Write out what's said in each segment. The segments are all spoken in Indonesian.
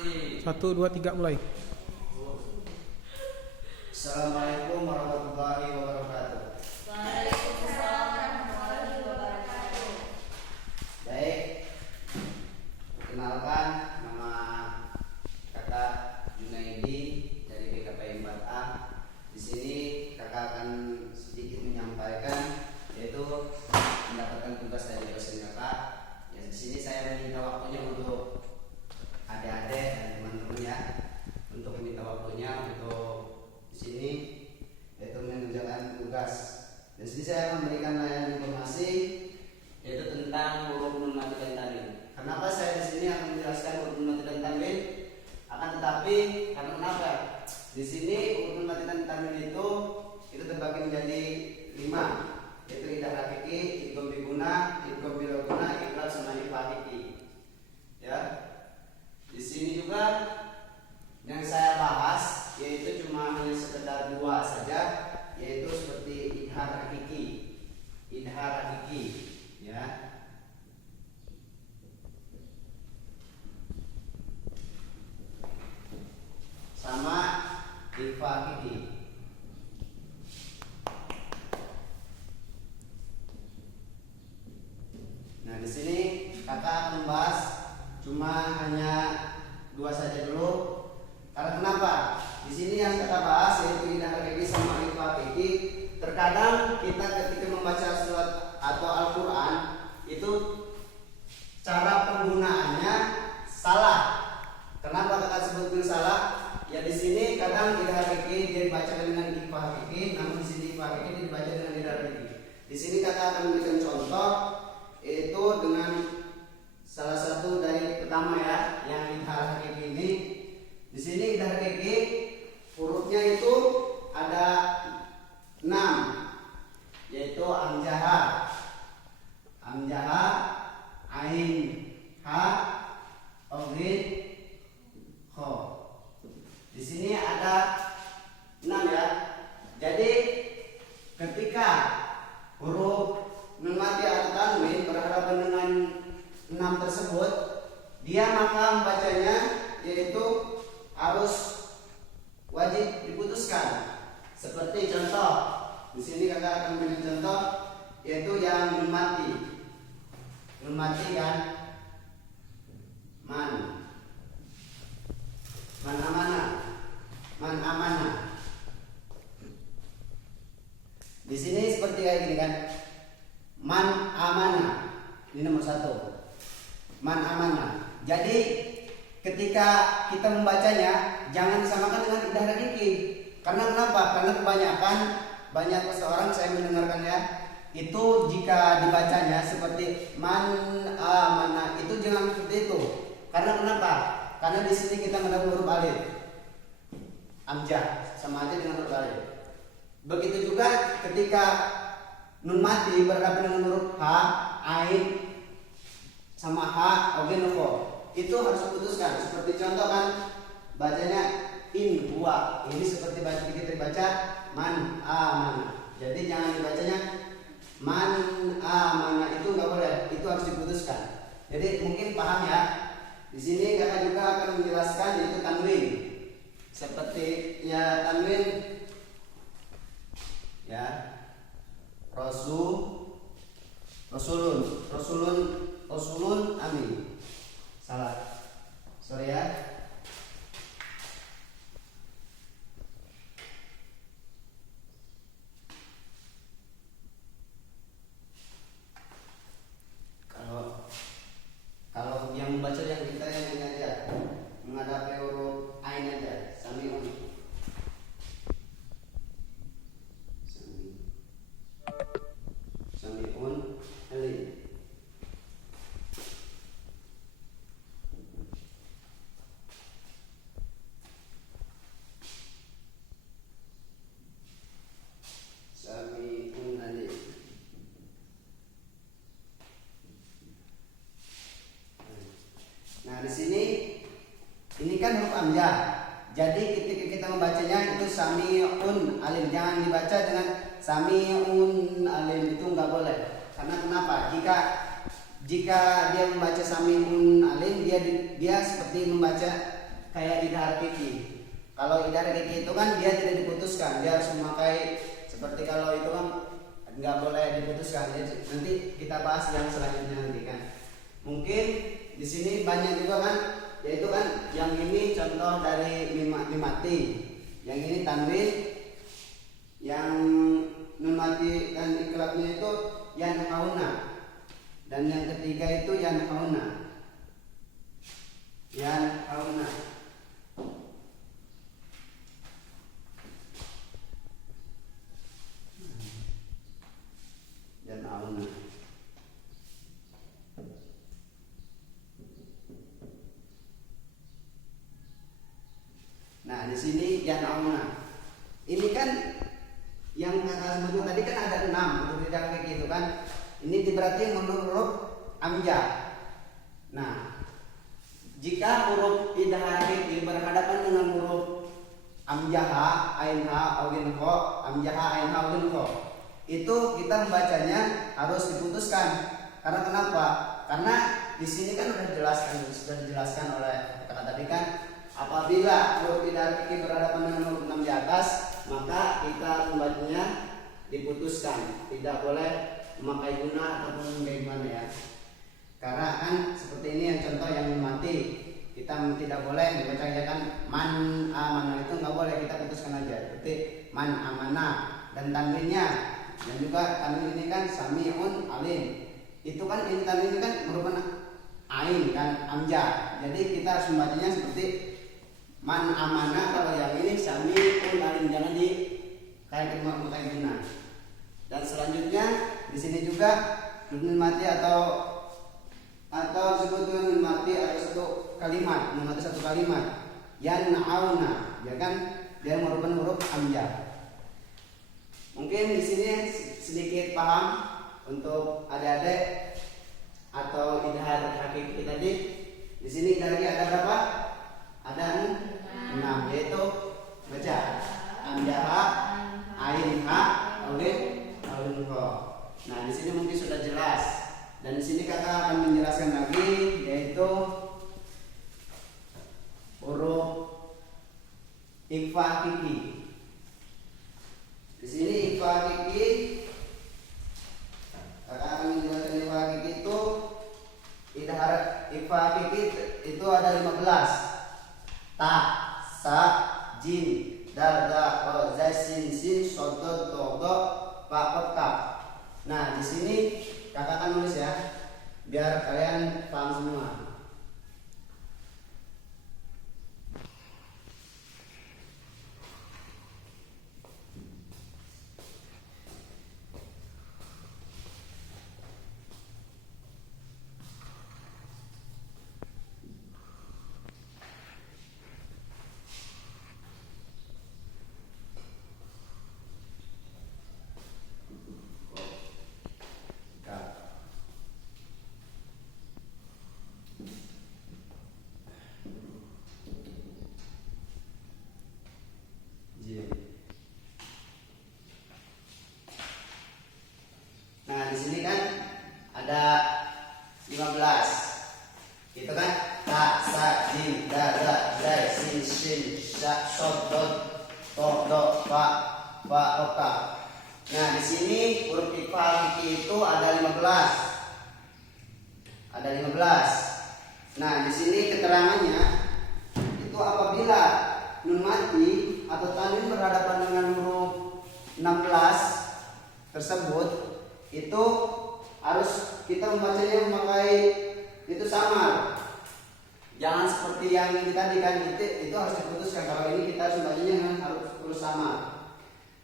Satu, dua, tiga, mulai. Assalamualaikum warahmatullahi wabarakatuh. Waalaikumsalam warahmatullahi wabarakatuh. Baik, perkenalkan nama kakak Junaidi dari BKP 4A. Di sini kakak akan sedikit menyampaikan yaitu mendapatkan tugas dari dosen kakak. Ya, di sini saya meminta waktunya untuk adik-adik dan teman-teman ya, untuk meminta waktunya untuk di sini yaitu mengerjakan tugas. Dan sini saya akan memberikan layanan informasi yaitu tentang huruf nun mati dan tanwin. Kenapa saya di sini akan menjelaskan huruf nun mati dan tanwin? Akan tetapi karena kenapa? Di sini huruf nun mati dan tanwin itu terbagi menjadi 5, yaitu idgham hakiki, idgham biguna, idgham bilaguna, iqlab sama ikhfa hakiki. Ya. Di sini juga yang saya bahas yaitu cuma hanya sekedar 2 saja, yaitu seperti idgham hakiki, ya. Sama ikhfa hakiki. Nah, di sini kakak akan membahas cuma hanya 2 saja dulu. Karena kenapa? Di sini yang kita bahas yaitu idgham hakiki sama ikhfa hakiki. Terkadang kita ketika membaca surat atau Al-Qur'an itu cara penggunaannya salah. Kenapa kakak sebut salah? Ya di sini kadang idgham hakiki dia dibaca dengan ikhfa hakiki, namun di sini ikhfa hakiki dia dibaca dengan idgham hakiki. Di sini kakak akan memberikan contoh yaitu dengan salah satu dari pertama ya, yang idgham hakiki ini. Di sini idgham hakiki hurufnya itu ada 6, yaitu amjah, ain, ha, oghin, kho. Di sini ada 6 ya. Jadi ketika huruf nun mati atau tanwin berhadapan dengan 6 tersebut, dia maka membacanya yaitu harus wajib diputuskan. Seperti contoh, di sini kakak akan beri contoh yaitu yang nun mati. Nun mati kan man amanah. Di sini seperti kayak gini kan. Man amanah. Ini nomor 1. Man amanah. Jadi ketika kita membacanya jangan disamakan dengan idgham hakiki. Karena kenapa? Karena kebanyakan banyak seseorang saya mendengarkannya itu jika dibacanya seperti man amanah itu jangan seperti itu. Karena kenapa? Karena di sini kita mendapat huruf alif. Amjah sama aja dengan huruf alif. Begitu juga ketika nun mati berhadapan dengan huruf ha, ain sama ha, oghin, kho. Itu harus diputuskan. Seperti contoh kan bacanya in huwa. Ini seperti kita baca man amanah. Jadi jangan dibacanya man amanah, itu nggak boleh. Itu harus diputuskan. Jadi mungkin paham ya. Di sini kakak juga akan menjelaskan yaitu tanwin. Seperti ya tanwin ya rasulun amin. Salah. Sorry ya. Kalau yang membaca yang kita yang ini aja, menghadapi huruf ain aja, samiun. Samiun alim. Samiun alim. Nah, di sini ini kan huruf amjah. Jadi ketika kita membacanya itu samiun alim. Jangan dibaca dengan samiun alim, itu nggak boleh. Karena kenapa? Jika dia membaca samiun alim, dia seperti membaca kayak idhar kiki. Kalau idhar kiki itu kan dia tidak diputuskan, dia harus memakai seperti kalau itu kan nggak boleh diputuskan. Jadi nanti kita bahas yang selanjutnya nanti kan. Mungkin di sini banyak juga kan, yaitu kan yang ini contoh dari mimati, yang ini tanwin, yang nun mati dan iklabnya itu yanhauna, dan yang ketiga itu yanhauna. Yanhauna. Yanhauna. Nah, di sini yanhauna. Ini kan yang kakak sebutkan tadi kan ada 6 huruf idhar kayak gitu kan. Ini berarti menurut huruf amjad. Nah, jika huruf idhar ini berhadapan dengan huruf amjaha, ainha, awin kho, amjaha, ainha, awin kho, itu kita membacanya harus diputuskan. Karena kenapa? Karena di sini kan sudah dijelaskan oleh kakak tadi kan, apabila huruf idhar ini berhadapan dengan huruf 6 di atas, maka kita membacanya diputuskan, tidak boleh memakai guna ataupun bagaimana ya. Karena kan seperti ini yang contoh yang mati, kita tidak boleh membaca ya kan, man amana itu nggak boleh, kita putuskan aja seperti man amana. Dan tanwinnya, dan juga tanwin ini kan samiun alim, itu kan ini tanwin ini kan merupakan ain kan, amjad. Jadi kita harus membacanya seperti man amana. Kalau yang ini samiun alim, jangan di kayak memakai guna. Dan selanjutnya di sini juga nun mati atau sebut nun mati ada satu kalimat, nun mati satu kalimat, yan'auna, ya kan, dia merupakan huruf amjad. Mungkin di sini sedikit paham untuk adik-adik atau idhar hakiki tadi. Di sini idhar ada berapa? Ada 6, yaitu baca amjaha, ainha, awin kho. Nah, di sini mungkin sudah jelas. Dan di sini kakak akan menjelaskan lagi, yaitu huruf ikhfa kiki. Di sini ikhfa kiki, kakak akan menjelaskan ikhfa kiki itu idhar ikhfa kiki itu ada 15. Ta, sa, jim, dal, da, ro, zai, sin, shod, do, do, fa, kaf. Nah, di sini kakak akan nulis ya, biar kalian paham semua. Nah, di sini kan ada 15. Itu kan ta, sa, jim, da, zai, sin, sha, shod, do, fa, kaf. Nah, di sini huruf ikhfa itu ada 15. Ada 15. Nah, di sini keterangannya itu apabila nun mati atau tanwin berhadapan dengan huruf 16 tersebut, itu harus kita membacanya memakai itu samar. Jangan seperti yang ini tadi kan, itu harus diputuskan. Kalau ini kita harus membacanya dengan harus samar.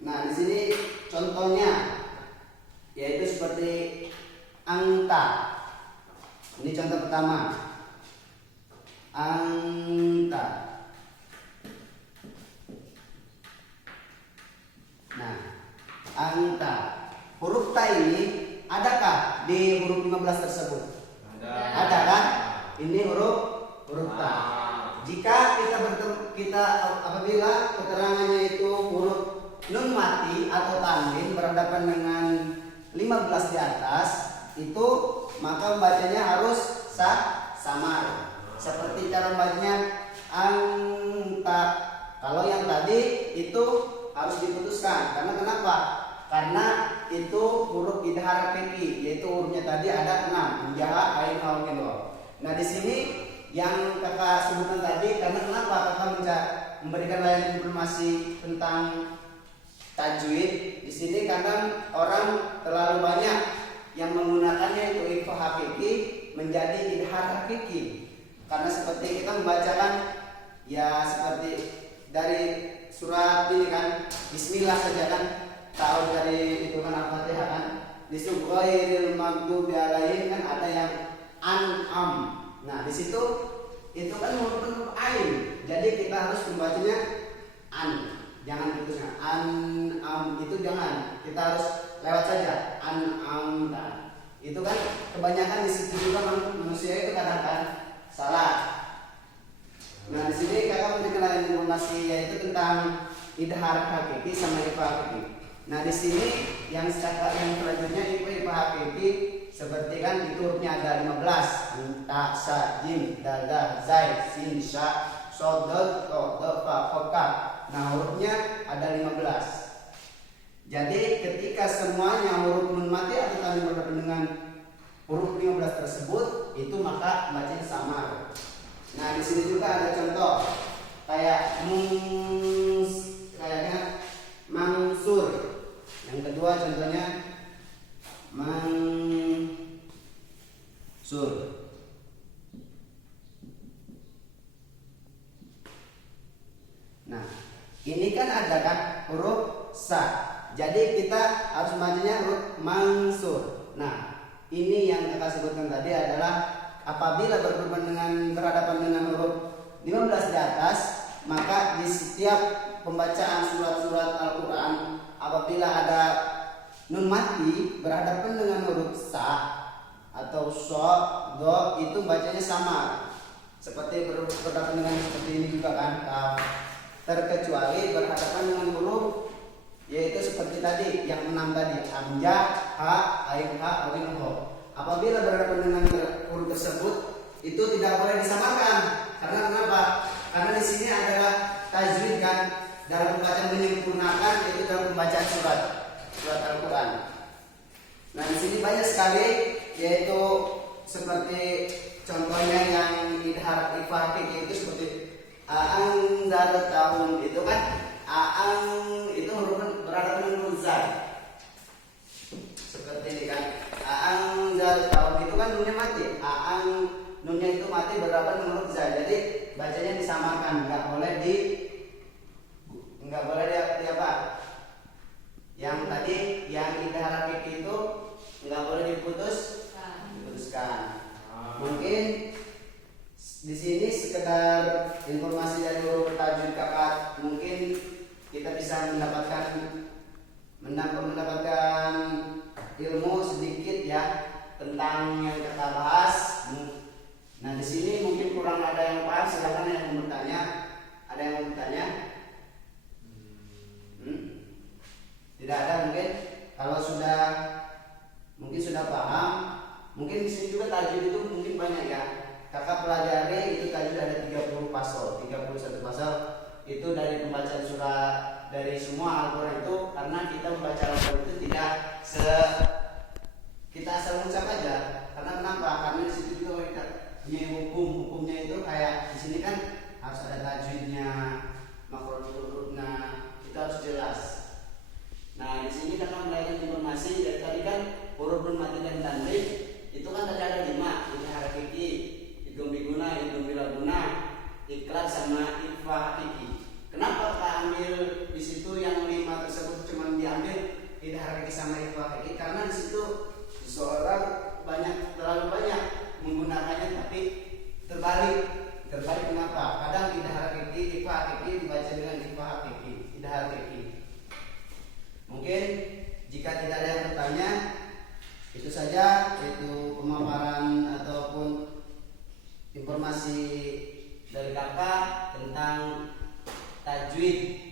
Nah, di sini contohnya yaitu seperti anta. Ini contoh pertama. Anta. Nah, anta. Huruf ta ini adakah di huruf 15 tersebut? Ada kan? Ini huruf ta. Jika kita apabila keterangannya itu huruf nun mati atau tanwin berhadapan dengan 15 di atas, itu maka membacanya harus samar. Seperti cara membacanya tadi itu harus diputuskan. Karena kenapa? Karena itu huruf idhar hakiki, yaitu hurufnya tadi ada 6, jaha, ain, ha, mim, wa. Nah di sini yang kakak sebutkan tadi, karena kenapa kakak memberikan layanan informasi tentang tajwid di sini, kadang orang terlalu banyak yang menggunakannya itu ikhfa hakiki menjadi idhar hakiki. Karena seperti kita membacakan ya seperti dari surat ini kan, Bismillah saja kan, tahu dari itu kan Al-Fatihah kan, disughairil maghdubi alaihim kan ada yang an'am. Nah di situ itu kan huruf ain, jadi kita harus membacanya an, jangan putusnya an'am, itu jangan, kita harus lewat saja an'am. Nah, itu kan kebanyakan di situ juga manusia itu kadang-kadang salah. Nah di sini kakak memberikan informasi yaitu tentang idhar hakiki sama ikhfa hakiki. Nah di sini yang selanjutnya ikhfa hakiki seperti kan itu hurufnya ada 15, ta, sa, jim, dal, da, zai, sin, sha, shod, dal, to, da, fa, fa, ka. Nah hurufnya ada 15. Jadi ketika semuanya huruf nun mati atau tanda berhadapan dengan huruf 15 tersebut, itu maka bacanya samar. Nah di sini juga ada contoh kayak kayaknya mansur. Yang kedua contohnya mansur. Nah ini kan ada kan huruf sa, jadi kita harus bacanya huruf mansur. Nah ini yang kita sebutkan tadi adalah apabila berhadapan dengan huruf 15 di atas, maka di setiap pembacaan surat-surat Al-Quran apabila ada nun mati berhadapan dengan huruf sa atau so, do, itu bacanya sama. Seperti berhadapan dengan seperti ini juga kan, terkecuali berhadapan dengan huruf yaitu seperti tadi yang 6 tadi, hamzah, ha, ain, ha, ain, ho. Apabila berhadapan dengan huruf tersebut itu tidak boleh disamakan. Karena kenapa? Karena di sini adalah tajwid kan, dalam pembacaan menyempurnakan, itu dalam pembacaan surat Al-Quran. Nah di sini banyak sekali, yaitu seperti contohnya yang idhar ikhfa hakiki itu seperti a'anzar tahun, itu kan itu huruf berhadapan dengan huruf zai. Seperti ini kan, a'anzar tahun itu kan nunnya mati, nunnya itu mati berhadapan dengan huruf zai. Jadi bacanya disamakan, nggak boleh di apa? Yang tadi yang idhar hakiki itu nggak boleh diputuskan. Mungkin di sini sekedar informasi dari huruf tajwid kakak, mungkin kita bisa mendapatkan ilmu sedikit ya tentang yang kita bahas. Nah di sini mungkin kurang ada yang paham, silakan yang mau bertanya. Ada yang mau bertanya? Tidak ada mungkin. Kalau mungkin sudah paham, mungkin di sini juga tajwid itu mungkin banyak ya. Kakak pelajari itu tajwid ada 31 pasal itu dari pembacaan surat dari semua Al-Quran itu, karena kita membaca Al-Quran itu tidak kita asal mengucap aja. Karena kenapa? Karena di situ juga kita punya hukumnya itu kayak di sini kan harus ada tajwidnya, makhraj hurufnya itu harus jelas. Nah di sini karena melakukan informasi dari tadi kan huruf nun mati dan tanwin itu kan tadi ada 5, idhar hakiki, idgham biguna, idgham bilaguna, ikhlas sama ikhfa hakiki. Kenapa kita ambil di situ yang 5 tersebut cuma diambil idhar hakiki sama ikhfa hakiki? Karena di situ seseorang terlalu banyak menggunakannya, tapi terbalik kenapa? Kadang idhar hakiki, ikhfa hakiki dibaca dengan ikhfa hakiki, idhar hakiki. Mungkin jika tidak ada yang bertanya, itu saja, itu pemaparan ataupun informasi dari kakak tentang tajwid